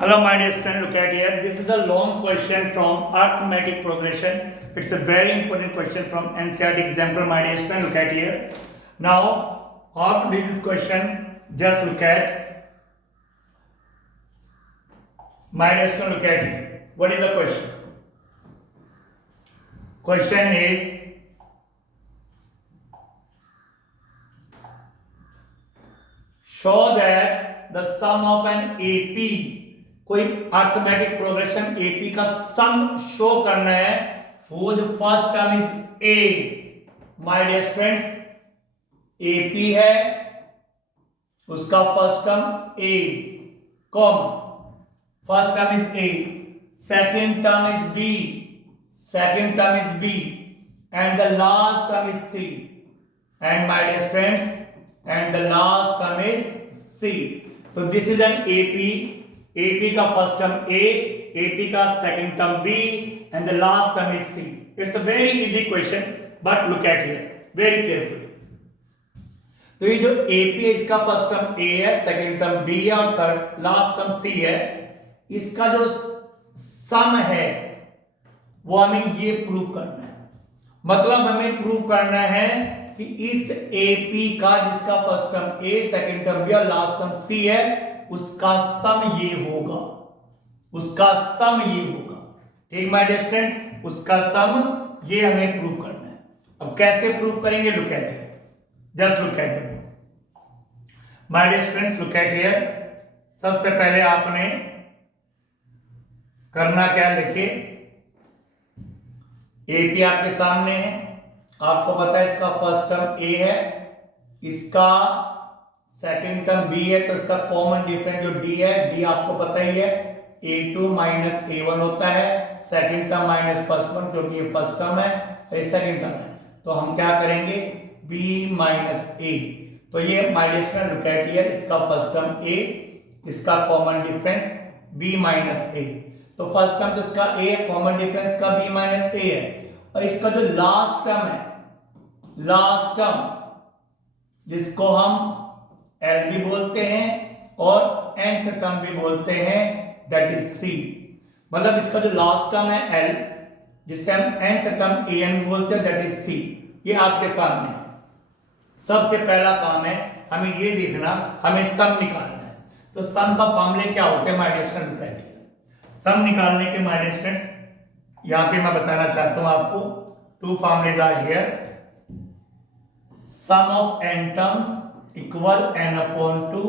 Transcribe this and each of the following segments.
Hello, my dear student. Look at here. This is a long question from arithmetic progression. It's a very important question from NCERT example, my dear student. Look at here. Now, how to do this question? Just look at. My dear student, look at here. What is the question? Question is, show that the sum of an AP, कोई arithmetic progression AP का sum show करना है, वो जो first term is A, my dear students, AP है, उसका first term A, common, first term is A, second term is B, second term is B, and the last term is C, and my dear students, and the last term is C. तो this is an AP. AP का first term A, AP का second term B, and the last term is C. It's a very easy question, but look at here very carefully. तो ये जो AP है, इसका first term A है, second term B है और third last term C है. इसका जो सम है वो हमें ये प्रूव करना है. मतलब हमें प्रूव करना है कि इस AP का, जिसका first term A, second term B और लास्ट टर्म C है, उसका सम ये होगा, उसका सम ये होगा. ठीक माय डियर स्टूडेंट्स, उसका सम ये हमें प्रूव करना है. अब कैसे प्रूव करेंगे? Look at here, just look at the book. My dear students, look at here. सबसे पहले आपने करना क्या, लिखिए एपी आपके सामने है, आपको पता है इसका फर्स्ट टर्म ए है, इसका सेकेंड टर्म बी है, तो इसका कॉमन डिफरेंस जो डी है, डी आपको पता ही है, a2 माइनस a1 होता है, second term minus first one, क्योंकि ये फर्स्ट टर्म है, ये सेकेंड टर्म है, तो हम क्या करेंगे, b माइनस a. तो ये my dear student, look at here, इसका फर्स्ट टर्म a, इसका common difference b minus a. तो फर्स्ट टर्म तो इसका a है, कॉमन डिफरेंस का b माइनस a है, और इसका जो लास्ट टर्म है, लास्ट टर्म जिसको हम L भी बोलते हैं और nth टर्म भी बोलते हैं, दैट इज C. मतलब इसका जो लास्ट टर्म है L, जिसे हम nth टर्म an बोलते हैं, दैट इज C. ये आपके सामने है. सबसे पहला काम है हमें ये देखना, हमें सम निकालना है. तो सम का फॉर्मूले क्या होते हैं माय डियर स्टूडेंट? सम निकालने के माय डियर स्टूडेंट्स यहां पे मैं बताना चाहता हूं आपको, two formulas are here. Sum of n terms equal n upon 2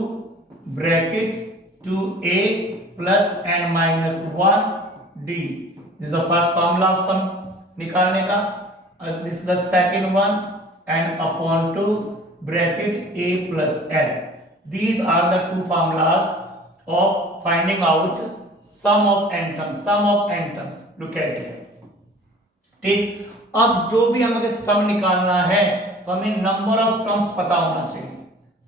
bracket 2a plus n minus 1 d. This is the first formula of sum निकालने का. This is the second one, n upon 2 bracket a plus l. These are the two formulas of finding out sum of n terms. Sum of n terms. Look at here. ठीक. अब जो भी हमें सम निकालना है तो हमें नंबर ऑफ टर्म्स पता होना चाहिए,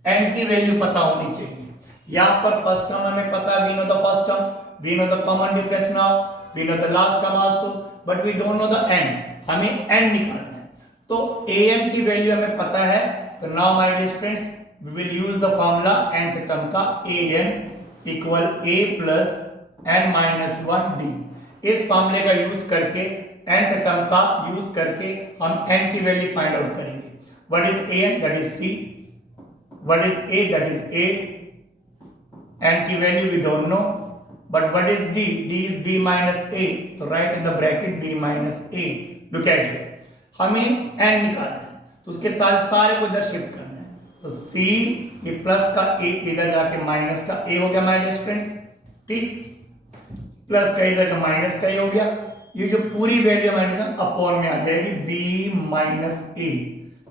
n की वैल्यू पता होनी चाहिए. यहां पर फर्स्ट टर्म हमें पता है, we know the first term, we know the common difference now, we know the last term also, but we don't know the n. हमें n निकालना है. तो an की वैल्यू हमें पता है. तो now my dear students, we will use the formula nth term का, an equal a plus n minus 1 d. इस फार्मूले का यूज करके, nth टर्म का यूज करके हम n की वैल्यू फाइंड आउट करेंगे. What is an? That is c. What is A? That is A. N की value we don't know. But what is D? D is B minus A. तो write in the bracket B minus A. Look at here. हमें N निकालना है, तो उसके सारे को इधर शिफ्ट करना है. तो C ये प्लस का A इधर जाके माइनस का A हो गया माय डियर स्टूडेंट्स. ठीक, प्लस का इधर का माइनस का A हो गया. ये जो पूरी वैल्यू हमारे अपॉन में आ जाएगी B माइनस A.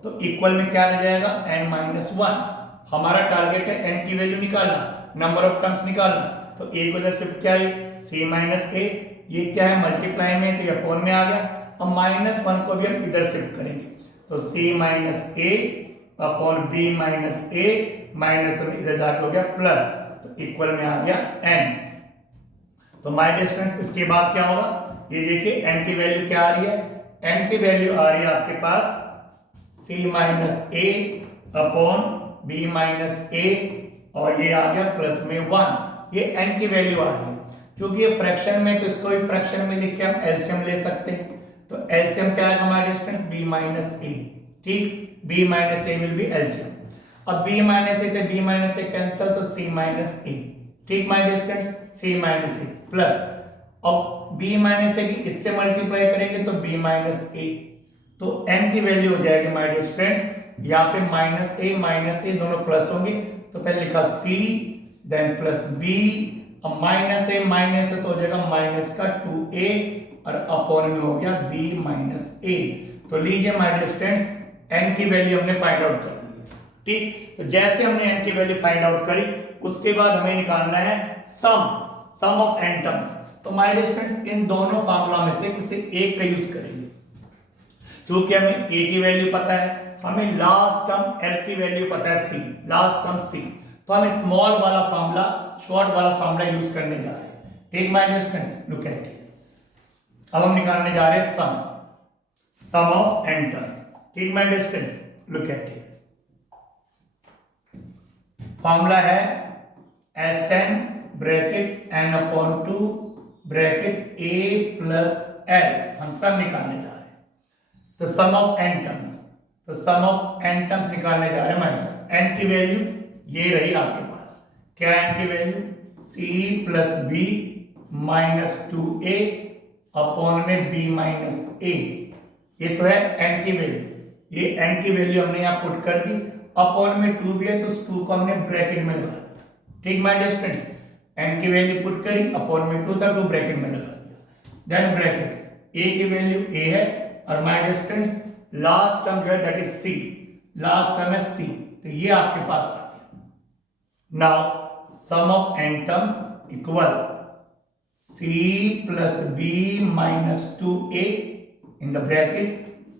तो इक्वल में क्या आ जाएगा, n माइनस 1. हमारा टारगेट है n की वैल्यू निकालना, नंबर ऑफ टर्म्स निकालना. तो a को इधर शिफ्ट क्या है, c माइनस a. ये क्या है, मल्टीप्लाई में, तो ये अपॉन में आ गया. अब माइनस 1 को भी हम इधर शिफ्ट करेंगे, तो c minus a upon b minus a, minus इधर जाके हो गया प्लस, तो इक्वल में आ गया n. तो माय डियर स्टूडेंट्स, इसके बाद क्या होगा, ये देखिए n की वैल्यू क्या आ रही है, n की वैल्यू आ रही है आपके पास c minus a upon b minus a, और ये आ गया प्लस में 1. ये n की वैल्यू आ रही है. क्योंकि ये फ्रैक्शन में, तो इसको भी फ्रैक्शन में लिख के हम एलसीएम ले सकते हैं। तो एलसीएम क्या आएगा हमारे स्टूडेंट्स, b माइनस ए। ठीक, b minus A will be LCM. अब b माइनस ए तो b माइनस ए कैंसिल, तो c माइनस ए। ठीक my dear students, c minus A plus, अब b माइनस ए की इससे मल्टीप्लाई करेंगे तो b माइनस ए, तो n की वैल्यू हो जाएगी माय डियर स्टूडेंट्स, यहाँ पे माइनस ए दोनों प्लस होंगे, तो पहले लिखा c देन प्लस b, अब माइनस ए तो हो जाएगा माइनस का 2a और अपॉन में हो गया b माइनस ए। तो लीजिए माय डियर स्टूडेंट्स, n की वैल्यू हमने फाइंड आउट कर ली। ठीक, तो जैसे हमने n की वैल्यू फाइंड आउट करी, उसके बाद हमें निकालना है सम ऑफ n टर्म्स। तो माय डियर स्टूडेंट्स, इन दोनों फार्मूला में से किसी एक का यूज करेंगे। क्योंकि हमें a की वैल्यू पता है, हमें लास्ट टर्म l की वैल्यू पता है c, लास्ट टर्म c, तो हम स्मॉल वाला फार्मूला, शॉर्ट वाला फार्मूला यूज करने जा रहे हैं। ठीक my dear students, look at it. अब हम निकालने जा रहे हैं सम ऑफ n टर्म्स। ठीक my dear students, look at it. Formula है Sn bracket n upon 2 bracket a plus l, हम सब निकालने जा रहे हैं। तो सम ऑफ n टर्म्स, तो सम ऑफ n टर्म्स निकालने जा रहे हैं हमारे साथ। n की वैल्यू ये रही आपके पास, क्या n की value, c plus b minus 2a upon में b माइनस a, ये तो है n की वैल्यू। ये n की वैल्यू हमने यहाँ पुट कर दी, अपॉन में 2 भी है तो उस 2 को हमने ब्रैकेट में लगा दिया। ठीक माय डियर स्टूडेंट्स, n की वैल्यू पुट करी, अपॉन में 2 था, 2 ब्रैकेट में लगा दिया। देन ब्रैकेट a की वैल्यू a है, और my dear students last term जो है that is c, last term है c, तो ये आपके पास आ गया। Now sum of n terms equal c plus b minus 2a in the bracket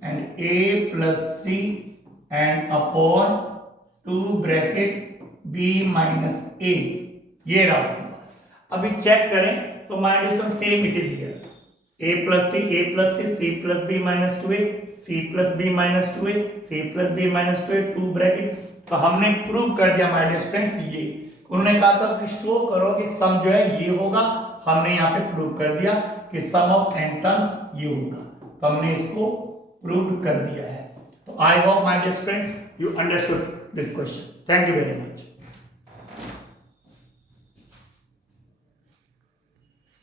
and a plus c and upon 2 bracket b minus a, ये रहा आपके पास। अभी चेक करें तो my dear same it is here, a plus c plus b minus 2a, c plus b minus 2a, c plus b minus 2a, 2 bracket. तो हमने prove कर दिया माय डियर स्टूडेंट्स, ये उन्होंने कहा था कि शो करो कि सम जो है ये होगा, हमने यहाँ पे प्रूव कर दिया कि सम ऑफ n टर्म्स ये होगा, तो हमने इसको प्रूव कर दिया है। तो I hope my dear students you understood this question. Thank you very much.